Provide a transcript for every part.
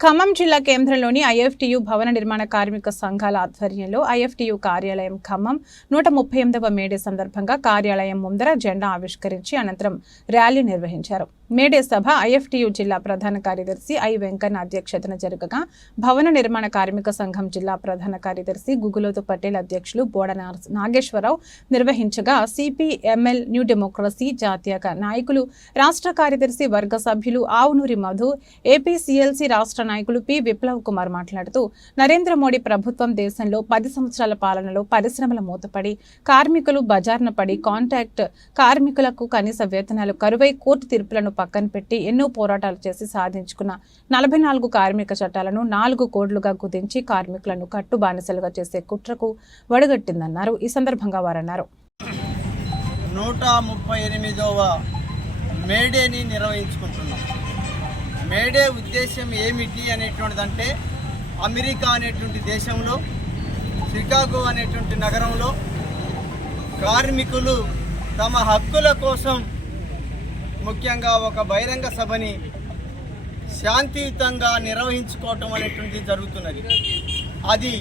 ఖమ్మం జిల్లా కేంద్రంలోని ఐఎఫ్టియు భవన నిర్మాణ కార్మిక సంఘాల ఆధ్వర్యంలో ఐఎఫ్టియు కార్యాలయం ఖమ్మం నూట ముప్పై ఎనిమిదవ మేడే సందర్భంగా కార్యాలయం ముందర జెండా ఆవిష్కరించి అనంతరం ర్యాలీ నిర్వహించారు. మేడే సభ ఐఎఫ్టియు జిల్లా ప్రధాన కార్యదర్శి ఐ వెంకన్న అధ్యక్షతన జరగగా భవన నిర్మాణ కార్మిక సంఘం జిల్లా ప్రధాన కార్యదర్శి గుగులోతు పటేల్ అధ్యక్షులు బోడ నాగేశ్వరరావు నిర్వహించగా సిపిఎంఎల్ న్యూ డెమోక్రసీ జాతీయ నాయకులు రాష్ట్ర కార్యదర్శి వర్గ సభ్యులు ఆవునూరి మధు ఏపీసీఎల్సీ రాష్ట్ర నాయకులు పి. విప్లవ్ కుమార్ మాట్లాడుతూ నరేంద్ర మోడీ ప్రభుత్వం దేశంలో పది సంవత్సరాల పాలనలో పరిశ్రమల మూతపడి కార్మికులు బజార్న పడి కాంట్రాక్ట్ కార్మికులకు కనీస వేతనాలు కరువై కోర్టు తీర్పులను పక్కన పెట్టి ఎన్నో పోరాటాలు చేసి సాధించుకున్న నలభై నాలుగు కార్మిక చట్టాలను నాలుగు కోడ్లుగా కుదించి కార్మికులను కట్టు బానిసలుగా చేసే కుట్రకు వడగట్టిందన్నారు. ఈ సందర్భంగా వారన్నారు. నూట ముప్పై ఎనిమిదవ మేడేని నిర్వహించుకుంటున్నాం. మేడే ఉద్దేశం ఏమిటి అనేటువంటిదంటే అమెరికా అనేటువంటి దేశంలో షికాగో అనేటువంటి నగరంలో కార్మికులు తమ హక్కుల కోసం ముఖ్యంగా ఒక బహిరంగ సభని శాంతియుతంగా నిర్వహించుకోవటం అనేటువంటిది జరుగుతున్నది. అది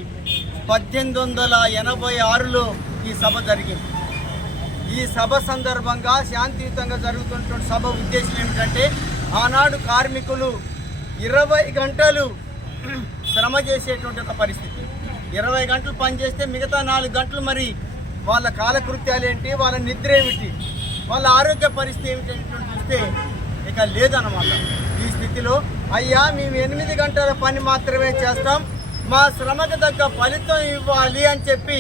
పద్దెనిమిది వందల ఎనభై ఆరులో ఈ సభ జరిగింది. ఈ సభ సందర్భంగా శాంతియుతంగా జరుగుతున్నటువంటి సభ ఉద్దేశం ఏమిటంటే ఆనాడు కార్మికులు ఇరవై గంటలు శ్రమ చేసేటువంటి ఒక పరిస్థితి. ఇరవై గంటలు పనిచేస్తే మిగతా నాలుగు గంటలు మరి వాళ్ళ కాలకృత్యాలు ఏంటి వాళ్ళ నిద్ర ఏమిటి వాళ్ళ ఆరోగ్య పరిస్థితి ఏమిటి అనేటువంటి చూస్తే ఇక లేదన్నమాట. ఈ స్థితిలో అయ్యా మేము ఎనిమిది గంటల పని మాత్రమే చేస్తాం మా శ్రమకు తగ్గ ఫలితం ఇవ్వాలి అని చెప్పి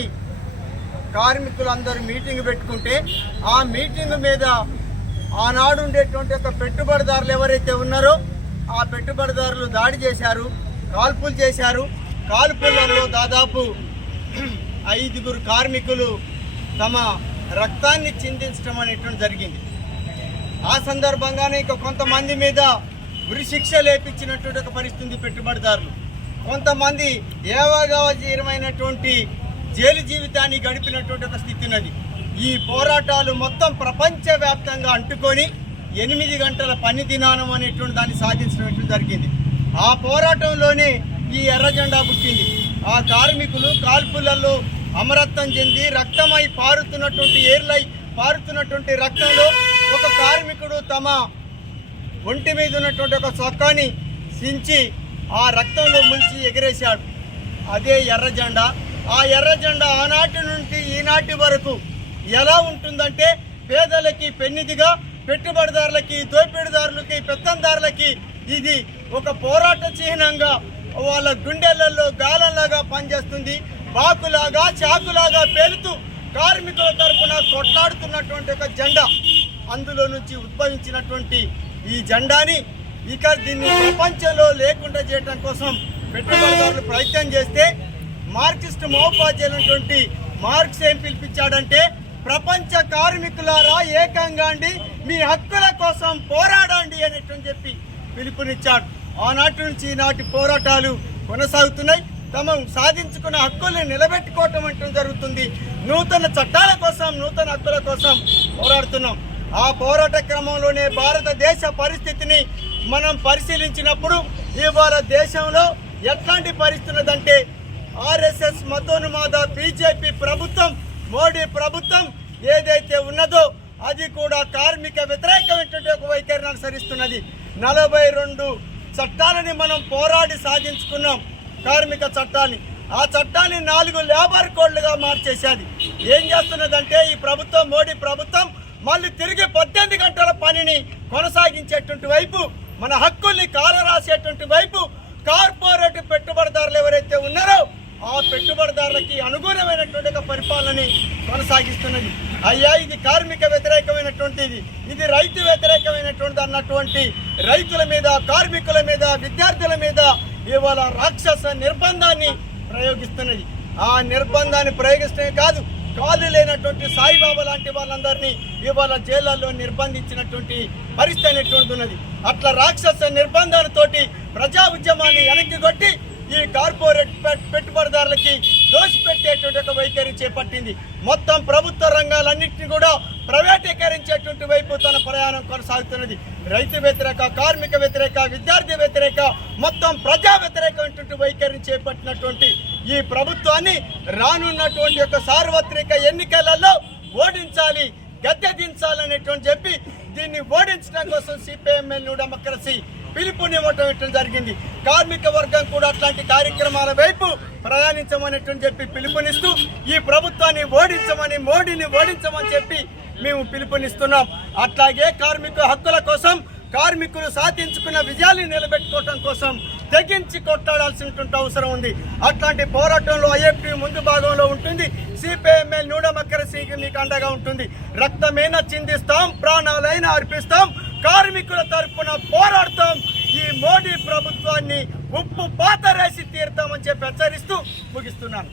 కార్మికులందరూ మీటింగ్ పెట్టుకుంటే ఆ మీటింగ్ మీద ఆనాడు ఉండేటువంటి ఒక పెట్టుబడిదారులు ఎవరైతే ఉన్నారో ఆ పెట్టుబడిదారులు దాడి చేశారు కాల్పులు చేశారు. కాల్పులలో దాదాపు ఐదుగురు కార్మికులు తమ రక్తాన్ని చిందించడం అనేటువంటి జరిగింది. ఆ సందర్భంగానే ఇక కొంతమంది మీద ఉరిశిక్ష లేపించినటువంటి ఒక పరిస్థితి పెట్టుబడిదారులు. కొంతమంది ఏవగావజీరమైనటువంటి జైలు జీవితాన్ని గడిపినటువంటి ఒక స్థితి ఉన్నది. ఈ పోరాటాలు మొత్తం ప్రపంచవ్యాప్తంగా అంటుకొని ఎనిమిది గంటల పని దినానం అనేటువంటి దాన్ని సాధించడం జరిగింది? ఆ పోరాటంలోనే ఈ ఎర్రజెండా పుట్టింది. ఆ కార్మికులు కాల్పులలో అమరత్వం చెంది రక్తమై పారుతున్నటువంటి ఏర్లై పారుతున్నటువంటి రక్తంలో ఒక కార్మికుడు తమ ఒంటి మీద ఉన్నటువంటి ఒక చొక్కాని సించి ఆ రక్తంలో ముంచి ఎగిరేశాడు. అదే ఎర్రజెండా. ఆ ఎర్రజెండా ఆనాటి నుండి ఈనాటి వరకు ఎలా ఉంటుందంటే పేదలకి పెన్నిదిగా పెట్టుబడిదారులకి దోపిడీదారులకి పెత్తందారులకి ఇది ఒక పోరాట చిహ్నంగా వాళ్ళ గుండెలలో గాలంలాగా పనిచేస్తుంది. బాకులాగా చాకులాగా పేలుతూ కార్మికుల తరపున కొట్లాడుతున్నటువంటి ఒక జెండా అందులో నుంచి ఉద్భవించినటువంటి ఈ జెండాని ఇక దీన్ని ప్రపంచంలో లేకుండా చేయడం కోసం పెట్టుబడిదారులు ప్రయత్నం చేస్తే మార్క్సిస్ట్ మహోపాధ్యాయులైనటువంటి మార్క్స్ ఏం పిలిపించాడంటే ప్రపంచ కార్మికులారా ఏకంగా అండి మీ హక్కుల కోసం పోరాడండి అనేటువంటి చెప్పి పిలుపునిచ్చాడు. ఆనాటి నుంచి ఈనాటి పోరాటాలు కొనసాగుతున్నాయి. తమ సాధించుకున్న హక్కుల్ని నిలబెట్టుకోవటం అంటూ జరుగుతుంది. నూతన చట్టాల కోసం నూతన హక్కుల కోసం పోరాడుతున్నాం. ఆ పోరాట క్రమంలోనే భారతదేశ పరిస్థితిని మనం పరిశీలించినప్పుడు ఇవాళ దేశంలో ఎట్లాంటి పరిస్థితి ఉన్నదంటే ఆర్ఎస్ఎస్ మతోన్మాద బీజేపీ ప్రభుత్వం మోడీ ప్రభుత్వం ఏదైతే ఉన్నదో అది కూడా కార్మిక వ్యతిరేకమైనటువంటి ఒక వైఖరిని అనుసరిస్తున్నది. నలభై రెండు చట్టాలని మనం పోరాడి సాధించుకున్నాం కార్మిక చట్టాన్ని. ఆ చట్టాన్ని నాలుగు లేబర్ కోడ్లుగా మార్చేసేది ఏం చేస్తున్నదంటే ఈ ప్రభుత్వం మోడీ ప్రభుత్వం మళ్ళీ తిరిగి పద్దెనిమిది గంటల పనిని కొనసాగించేటువంటి వైపు మన హక్కుల్ని కాలరాసేటువంటి వైపు కార్పొరేట్ పెట్టుబడిదారులు ఎవరైతే ఉన్నారో ఆ పెట్టుబడిదారులకి అనుగుణమైనటువంటి ఒక పరిపాలనని కొనసాగిస్తున్నది. అయ్యా ఇది కార్మిక వ్యతిరేకమైనటువంటిది ఇది రైతు వ్యతిరేకమైనటువంటిది అన్నటువంటి రైతుల మీద కార్మికుల మీద విద్యార్థుల మీద ఇవాళ రాక్షస నిర్బంధాన్ని ప్రయోగిస్తున్నది. ఆ నిర్బంధాన్ని ప్రయోగిస్తమే కాదు కాలు లేనటువంటి సాయిబాబా లాంటి వాళ్ళందరినీ ఇవాళ జైళ్ళల్లో నిర్బంధించినటువంటి పరిస్థితి అనేటువంటి ఉన్నది. అట్లా రాక్షస నిర్బంధాలతోటి ప్రజా ఉద్యమాన్ని వెనక్కి కొట్టి ఈ కార్పొరేట్ పెట్టుబడిదారులకి దోషిపెట్టేటువంటి ఒక వైఖరి చేపట్టింది. మొత్తం ప్రభుత్వ రంగాలన్నింటినీ కూడా ప్రైవేటీకరించేటువంటి వైపు తన ప్రయాణం కొనసాగుతున్నది. రైతు వ్యతిరేక కార్మిక వ్యతిరేక విద్యార్థి వ్యతిరేక మొత్తం ప్రజా వ్యతిరేకమైనటువంటి వైఖరిని చేపట్టినటువంటి ఈ ప్రభుత్వాన్ని రానున్నటువంటి యొక్క సార్వత్రిక ఎన్నికలలో ఓడించాలి గద్దె దించాలనేటువంటి చెప్పి దీన్ని ఓడించడం కోసం సిపిఎంఎల్ డెమోక్రసీ పిలుపునివ్వటం ఇవ్వటం జరిగింది. కార్మిక వర్గం కూడా అట్లాంటి కార్యక్రమాల వైపు ప్రయాణించమనేటువంటి చెప్పి పిలుపునిస్తూ ఈ ప్రభుత్వాన్ని ఓడించమని మోడీని ఓడించమని చెప్పి మేము పిలుపునిస్తున్నాం. అట్లాగే కార్మిక హక్కుల కోసం కార్మికులు సాధించుకున్న విజయాన్ని నిలబెట్టుకోవటం కోసం తెగించి కొట్టాడాల్సినటువంటి అవసరం ఉంది. అట్లాంటి పోరాటంలో ఐఎఫ్టీ ముందు భాగంలో ఉంటుంది. సిపిఎంఎల్ న్యూడమక్రసీకి మీకు అండగా ఉంటుంది. రక్తమైనా చిందిస్తాం ప్రాణాలైనా అర్పిస్తాం కార్మికుల తరఫున పోరాడతాం. ఈ మోడీ ప్రభుత్వాన్ని ఉప్పు పాతరేసి తీరుతామని చెప్పి హెచ్చరిస్తూ ముగిస్తున్నాను.